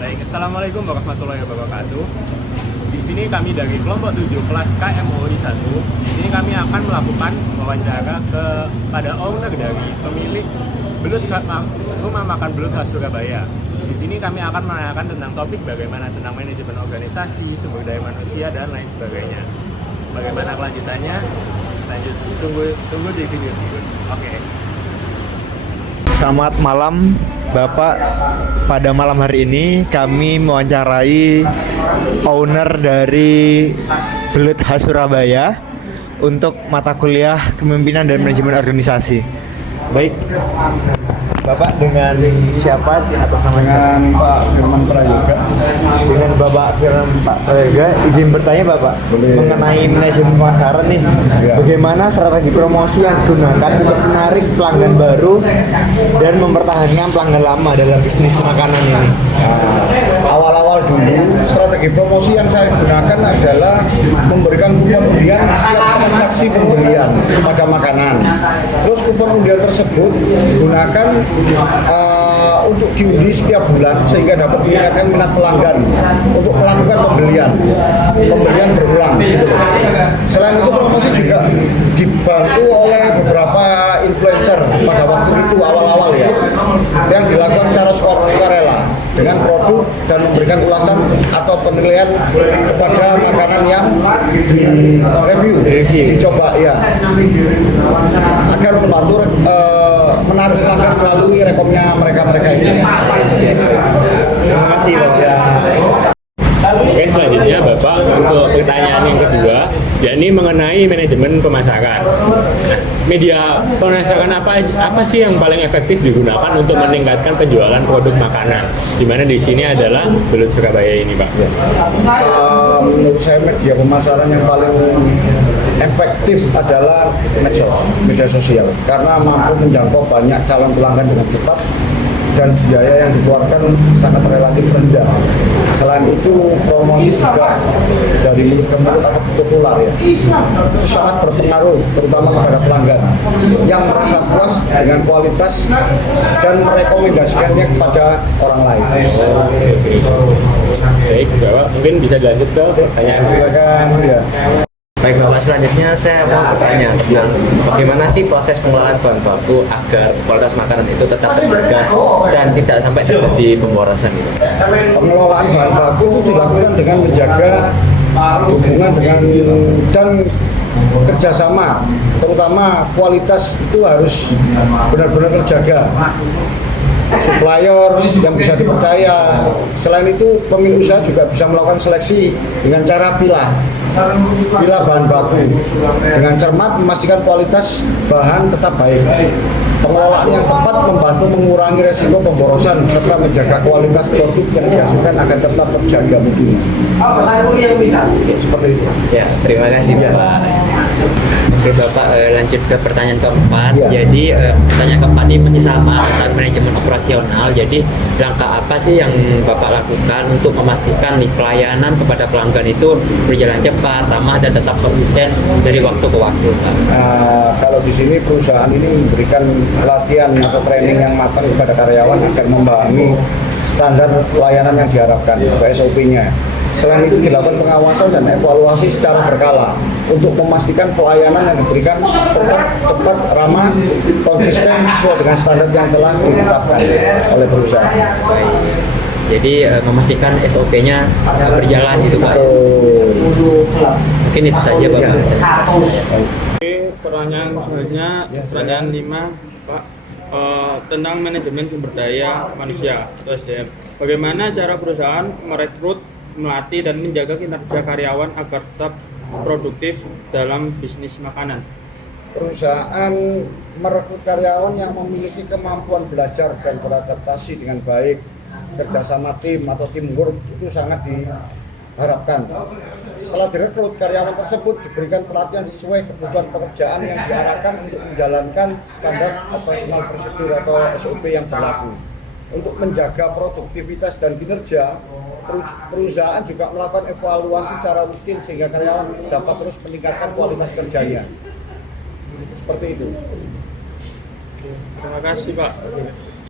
Baik, Assalamualaikum warahmatullahi wabarakatuh. Di sini kami dari kelompok 7 kelas KMOI 1. Di sini kami akan melakukan wawancara kepada owner dari pemilik rumah makan Belut khas Surabaya. Di sini kami akan menanyakan tentang topik bagaimana tentang manajemen organisasi, sumber daya manusia, dan lain sebagainya. Bagaimana kelanjutannya? Lanjut, tunggu di video berikut. Oke. Selamat malam Bapak. Pada malam hari ini kami mewawancarai owner dari Belut khas Surabaya untuk mata kuliah Kepemimpinan dan Manajemen Organisasi. Baik, Bapak dengan siapa atas nama Dengan Pak Firman Prayoga. Dengan Bapak Firman Pak Prayoga, izin bertanya Bapak. Boleh. Mengenai manajemen pemasaran nih, Ya. bagaimana strategi promosi yang digunakan untuk menarik pelanggan baru dan mempertahankan pelanggan lama dalam bisnis makanan ini? Awal-awal dulu strategi promosi yang saya gunakan adalah memberikan kupon undian setiap transaksi pembelian pada makanan. Terus kupon undian tersebut digunakan untuk diundi setiap bulan sehingga dapat meningkatkan minat pelanggan untuk melakukan pembelian berulang. Selain itu promosi juga dibantu oleh beberapa influencer pada waktu itu awal-awal ya, yang dilakukan secara sukarela dengan produk dan memberikan ulasan atau penilaian kepada makanan yang di review, dicoba ya, agar membantu menarik pelanggan melalui rekomnya mereka ini. Terima kasih Bapak. Oke, selanjutnya Bapak untuk pertanyaan yang kedua, yakni mengenai manajemen pemasaran. Nah, media pemasaran apa sih yang paling efektif digunakan untuk meningkatkan penjualan produk makanan? Di mana di sini adalah Belut Surabaya ini, Pak. Menurut saya media pemasaran yang paling efektif adalah media sosial karena mampu menjangkau banyak calon pelanggan dengan cepat dan biaya yang dikeluarkan sangat relatif rendah. Selain itu promosi juga dari mulut ke mulut atau populer ya, itu sangat berpengaruh terutama kepada pelanggan yang merasa puas dengan kualitas dan merekomendasikannya kepada orang lain. Baik, Bapak mungkin bisa dilanjut ke pertanyaan kedua. Silakan ya. Baik Bapak, selanjutnya saya mau bertanya tentang bagaimana sih proses pengelolaan bahan baku agar kualitas makanan itu tetap terjaga dan tidak sampai terjadi pemborosan gitu. Pengelolaan bahan baku itu dilakukan dengan menjaga hubungan dengan dan kerjasama, terutama kualitas itu harus benar-benar terjaga. Supplier yang bisa dipercaya. Selain itu, pemilik usaha juga bisa melakukan seleksi dengan cara pilah bahan baku dengan cermat, memastikan kualitas bahan tetap baik. Pengelolaan yang tepat membantu mengurangi resiko pemborosan serta menjaga kualitas produk yang dihasilkan akan tetap terjaga mutunya. Seperti itu. Ya, terima kasih Bapak. Oke Bapak, lanjut ke pertanyaan keempat. Ya. Jadi pertanyaan keempat ini masih sama tentang manajemen operasional. Jadi langkah apa sih yang Bapak lakukan untuk memastikan nih pelayanan kepada pelanggan itu berjalan cepat, ramah dan tetap konsisten dari waktu ke waktu, Pak? Kalau di sini perusahaan ini memberikan pelatihan atau training yang matang kepada karyawan agar memahami standar pelayanan yang diharapkan, SOP-nya. Selain itu dilakukan pengawasan dan evaluasi secara berkala untuk memastikan pelayanan yang diberikan cepat, ramah, konsisten sesuai dengan standar yang telah ditetapkan oleh perusahaan. Jadi memastikan SOP-nya berjalan gitu Pak. Mungkin itu saja Bapak. Oke, pertanyaan selanjutnya, pertanyaan 5, Pak, tentang manajemen sumber daya manusia atau SDM. Bagaimana cara perusahaan merekrut, melatih dan menjaga kinerja karyawan agar tetap produktif dalam bisnis makanan? Perusahaan merekrut karyawan yang memiliki kemampuan belajar dan beradaptasi dengan baik, kerjasama tim atau teamwork itu sangat diharapkan. Setelah direkrut, karyawan tersebut diberikan pelatihan sesuai kebutuhan pekerjaan yang diarahkan untuk menjalankan standar operasional prosedur atau SOP yang berlaku. Untuk menjaga produktivitas dan kinerja, perusahaan juga melakukan evaluasi secara rutin sehingga karyawan dapat terus meningkatkan kualitas kerjanya. Seperti itu. Terima kasih Pak.